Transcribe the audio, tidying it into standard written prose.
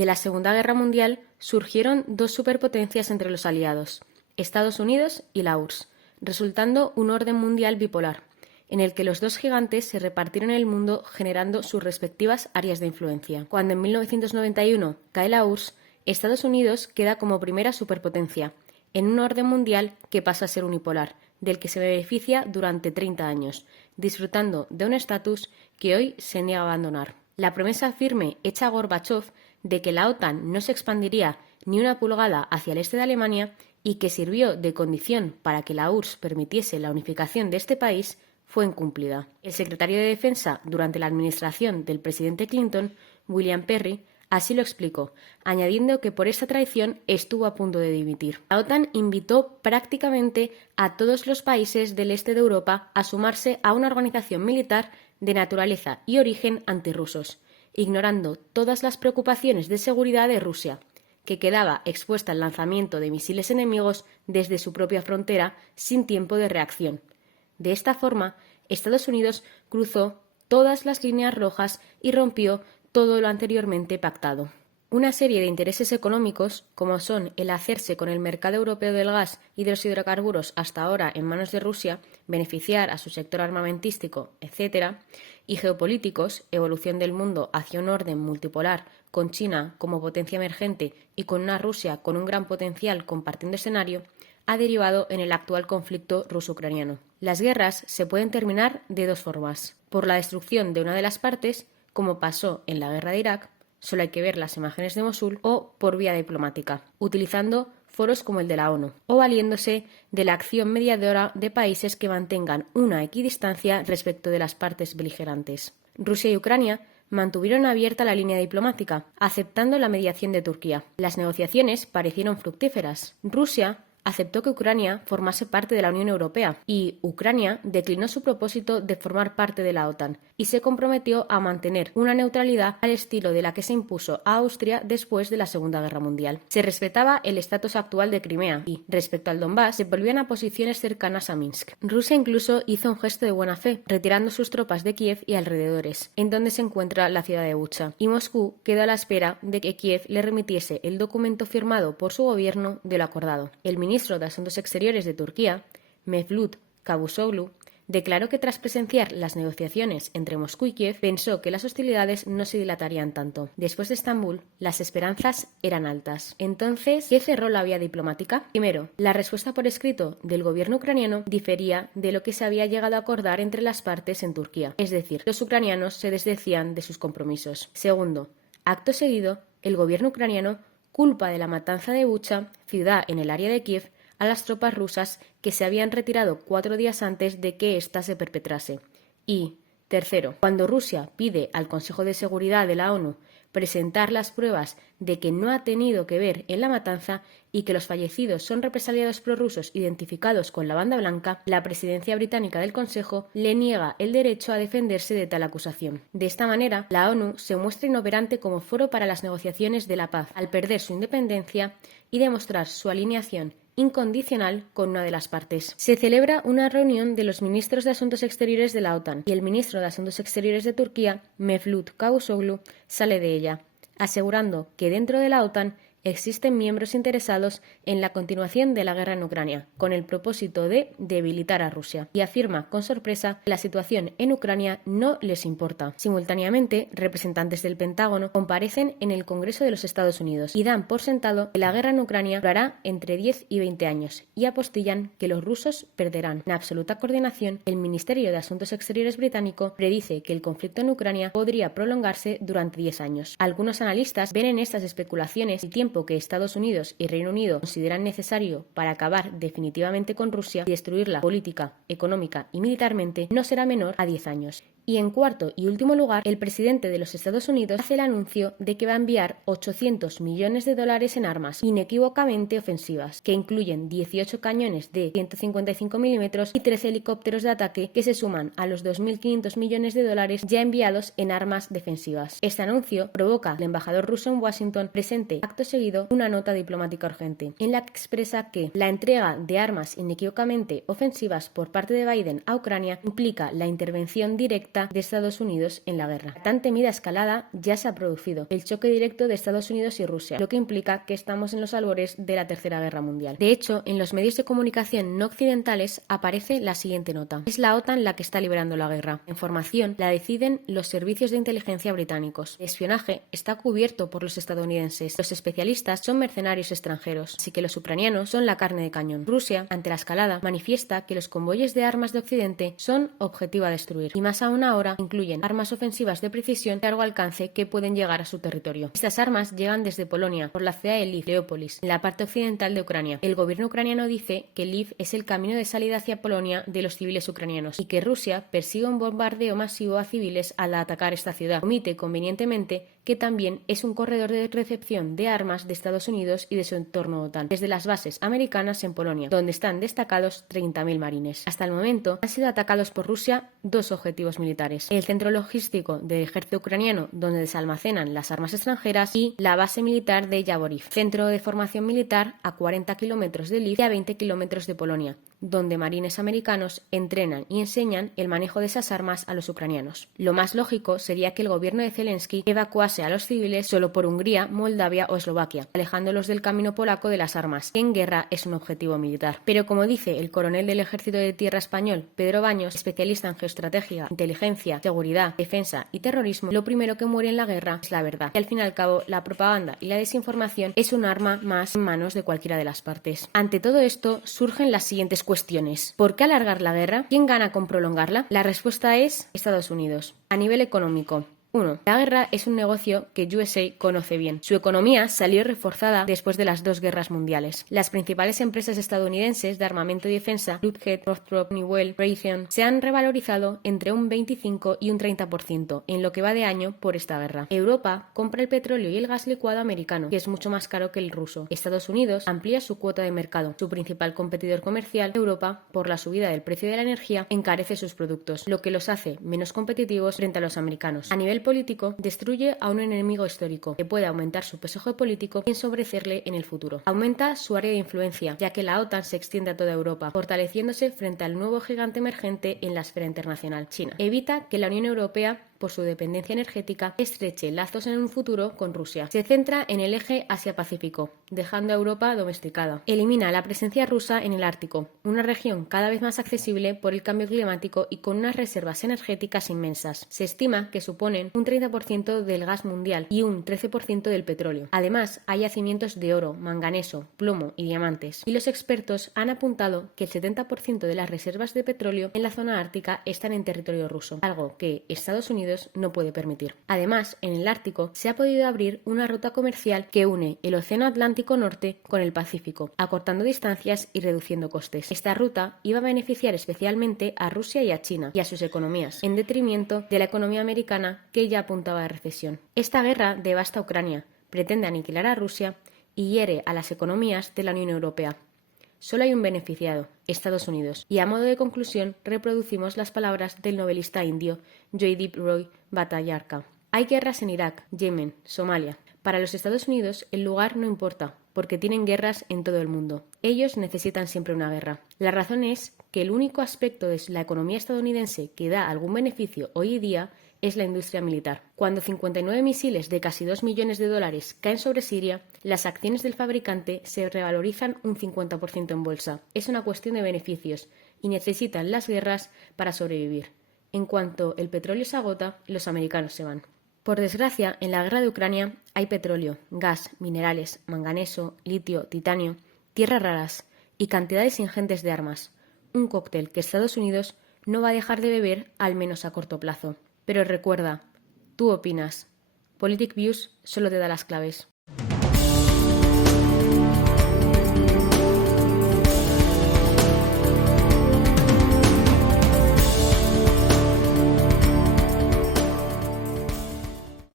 de la Segunda Guerra Mundial surgieron dos superpotencias entre los aliados, Estados Unidos y la URSS, resultando un orden mundial bipolar, en el que los dos gigantes se repartieron el mundo generando sus respectivas áreas de influencia. Cuando en 1991 cae la URSS, Estados Unidos queda como primera superpotencia, en un orden mundial que pasa a ser unipolar, del que se beneficia durante 30 años, disfrutando de un estatus que hoy se niega a abandonar. La promesa firme hecha a Gorbachov de que la OTAN no se expandiría ni una pulgada hacia el este de Alemania y que sirvió de condición para que la URSS permitiese la unificación de este país, fue incumplida. El secretario de Defensa durante la administración del presidente Clinton, William Perry, así lo explicó, añadiendo que por esta traición estuvo a punto de dimitir. La OTAN invitó prácticamente a todos los países del este de Europa a sumarse a una organización militar de naturaleza y origen antirrusos, ignorando todas las preocupaciones de seguridad de Rusia, que quedaba expuesta al lanzamiento de misiles enemigos desde su propia frontera sin tiempo de reacción. De esta forma, Estados Unidos cruzó todas las líneas rojas y rompió todo lo anteriormente pactado. Una serie de intereses económicos, como son el hacerse con el mercado europeo del gas y de los hidrocarburos hasta ahora en manos de Rusia, beneficiar a su sector armamentístico, etc., y geopolíticos, evolución del mundo hacia un orden multipolar, con China como potencia emergente y con una Rusia con un gran potencial compartiendo escenario, ha derivado en el actual conflicto ruso-ucraniano. Las guerras se pueden terminar de dos formas: por la destrucción de una de las partes, como pasó en la guerra de Irak, solo hay que ver las imágenes de Mosul, o por vía diplomática, utilizando foros como el de la ONU, o valiéndose de la acción mediadora de países que mantengan una equidistancia respecto de las partes beligerantes. Rusia y Ucrania mantuvieron abierta la línea diplomática, aceptando la mediación de Turquía. Las negociaciones parecieron fructíferas. Rusia aceptó que Ucrania formase parte de la Unión Europea y Ucrania declinó su propósito de formar parte de la OTAN y se comprometió a mantener una neutralidad al estilo de la que se impuso a Austria después de la Segunda Guerra Mundial. Se respetaba el estatus actual de Crimea y, respecto al Donbass, se volvían a posiciones cercanas a Minsk. Rusia incluso hizo un gesto de buena fe, retirando sus tropas de Kiev y alrededores, en donde se encuentra la ciudad de Bucha, y Moscú quedó a la espera de que Kiev le remitiese el documento firmado por su gobierno de lo acordado. El ministro de Asuntos Exteriores de Turquía, Mevlut Cavusoglu, declaró que tras presenciar las negociaciones entre Moscú y Kiev, pensó que las hostilidades no se dilatarían tanto. Después de Estambul, las esperanzas eran altas. Entonces, ¿qué cerró la vía diplomática? Primero, la respuesta por escrito del gobierno ucraniano difería de lo que se había llegado a acordar entre las partes en Turquía, es decir, los ucranianos se desdecían de sus compromisos. Segundo, acto seguido, el gobierno ucraniano culpa de la matanza de Bucha, ciudad en el área de Kiev, a las tropas rusas que se habían retirado 4 días antes de que ésta se perpetrase. Y, tercero, cuando Rusia pide al Consejo de Seguridad de la ONU presentar las pruebas de que no ha tenido que ver en la matanza y que los fallecidos son represaliados prorrusos identificados con la banda blanca, la presidencia británica del Consejo le niega el derecho a defenderse de tal acusación. De esta manera, la ONU se muestra inoperante como foro para las negociaciones de la paz, al perder su independencia y demostrar su alineación incondicional con una de las partes. Se celebra una reunión de los ministros de Asuntos Exteriores de la OTAN y el ministro de Asuntos Exteriores de Turquía, Mevlut Cavusoglu, sale de ella, asegurando que dentro de la OTAN existen miembros interesados en la continuación de la guerra en Ucrania, con el propósito de debilitar a Rusia, y afirma con sorpresa que la situación en Ucrania no les importa. Simultáneamente, representantes del Pentágono comparecen en el Congreso de los Estados Unidos y dan por sentado que la guerra en Ucrania durará entre 10 y 20 años y apostillan que los rusos perderán. En absoluta coordinación, el Ministerio de Asuntos Exteriores británico predice que el conflicto en Ucrania podría prolongarse durante 10 años. Algunos analistas ven en estas especulaciones el tiempo que Estados Unidos y Reino Unido consideran necesario para acabar definitivamente con Rusia y destruirla política, económica y militarmente no será menor a 10 años. Y en cuarto y último lugar, el presidente de los Estados Unidos hace el anuncio de que va a enviar $800 millones en armas inequívocamente ofensivas, que incluyen 18 cañones de 155 milímetros y 13 helicópteros de ataque que se suman a los $2.500 millones ya enviados en armas defensivas. Este anuncio provoca que el embajador ruso en Washington presente acto seguido seguido una nota diplomática urgente, en la que expresa que la entrega de armas inequívocamente ofensivas por parte de Biden a Ucrania implica la intervención directa de Estados Unidos en la guerra. La tan temida escalada ya se ha producido, el choque directo de Estados Unidos y Rusia, lo que implica que estamos en los albores de la Tercera Guerra Mundial. De hecho, en los medios de comunicación no occidentales aparece la siguiente nota. Es la OTAN la que está librando la guerra. La información la deciden los servicios de inteligencia británicos. El espionaje está cubierto por los estadounidenses. Los especialistas son mercenarios extranjeros, así que los ucranianos son la carne de cañón. Rusia, ante la escalada, manifiesta que los convoyes de armas de Occidente son objetivo a destruir, y más aún ahora incluyen armas ofensivas de precisión de largo alcance que pueden llegar a su territorio. Estas armas llegan desde Polonia, por la ciudad de Lviv, Leópolis, en la parte occidental de Ucrania. El gobierno ucraniano dice que Lviv es el camino de salida hacia Polonia de los civiles ucranianos y que Rusia persigue un bombardeo masivo a civiles al atacar esta ciudad. Omite convenientemente que también es un corredor de recepción de armas de Estados Unidos y de su entorno OTAN, desde las bases americanas en Polonia, donde están destacados 30.000 marines. Hasta el momento han sido atacados por Rusia dos objetivos militares: el centro logístico del ejército ucraniano, donde se almacenan las armas extranjeras, y la base militar de Yavoriv, centro de formación militar a 40 kilómetros de Lviv y a 20 kilómetros de Polonia, donde marines americanos entrenan y enseñan el manejo de esas armas a los ucranianos. Lo más lógico sería que el gobierno de Zelensky evacuase a los civiles solo por Hungría, Moldavia o Eslovaquia, alejándolos del camino polaco de las armas, que en guerra es un objetivo militar. Pero como dice el coronel del Ejército de Tierra español, Pedro Baños, especialista en geoestrategia, inteligencia, seguridad, defensa y terrorismo, lo primero que muere en la guerra es la verdad. Y al fin y al cabo, la propaganda y la desinformación es un arma más en manos de cualquiera de las partes. Ante todo esto, surgen las siguientes cuestiones. ¿Por qué alargar la guerra? ¿Quién gana con prolongarla? La respuesta es Estados Unidos. A nivel económico, 1. La guerra es un negocio que USA conoce bien. Su economía salió reforzada después de las dos guerras mundiales. Las principales empresas estadounidenses de armamento y defensa, Lockheed, Northrop, Honeywell, Raytheon, se han revalorizado entre un 25 y un 30% en lo que va de año por esta guerra. Europa compra el petróleo y el gas licuado americano, que es mucho más caro que el ruso. Estados Unidos amplía su cuota de mercado. Su principal competidor comercial, Europa, por la subida del precio de la energía, encarece sus productos, lo que los hace menos competitivos frente a los americanos. A nivel político, destruye a un enemigo histórico, que puede aumentar su peso geopolítico y ensombracerle en el futuro. Aumenta su área de influencia, ya que la OTAN se extiende a toda Europa, fortaleciéndose frente al nuevo gigante emergente en la esfera internacional, China. Evita que la Unión Europea, por su dependencia energética, estreche lazos en un futuro con Rusia. Se centra en el eje Asia-Pacífico, dejando a Europa domesticada. Elimina la presencia rusa en el Ártico, una región cada vez más accesible por el cambio climático y con unas reservas energéticas inmensas. Se estima que suponen un 30% del gas mundial y un 13% del petróleo. Además, hay yacimientos de oro, manganeso, plomo y diamantes. Y los expertos han apuntado que el 70% de las reservas de petróleo en la zona ártica están en territorio ruso, algo que Estados Unidos no puede permitir. Además, en el Ártico se ha podido abrir una ruta comercial que une el Océano Atlántico Norte con el Pacífico, acortando distancias y reduciendo costes. Esta ruta iba a beneficiar especialmente a Rusia y a China y a sus economías, en detrimento de la economía americana, que ya apuntaba a recesión. Esta guerra devasta a Ucrania, pretende aniquilar a Rusia y hiere a las economías de la Unión Europea. Solo hay un beneficiado, Estados Unidos. Y a modo de conclusión, reproducimos las palabras del novelista indio Joydeep Roy Bhattacharya. Hay guerras en Irak, Yemen, Somalia. Para los Estados Unidos, el lugar no importa, porque tienen guerras en todo el mundo. Ellos necesitan siempre una guerra. La razón es que el único aspecto de la economía estadounidense que da algún beneficio hoy día es la industria militar. Cuando 59 misiles de casi 2 millones de dólares caen sobre Siria, las acciones del fabricante se revalorizan un 50% en bolsa. Es una cuestión de beneficios y necesitan las guerras para sobrevivir. En cuanto el petróleo se agota, los americanos se van. Por desgracia, en la guerra de Ucrania hay petróleo, gas, minerales, manganeso, litio, titanio, tierras raras y cantidades ingentes de armas. Un cóctel que Estados Unidos no va a dejar de beber, al menos a corto plazo. Pero recuerda, tú opinas. Politic Views solo te da las claves.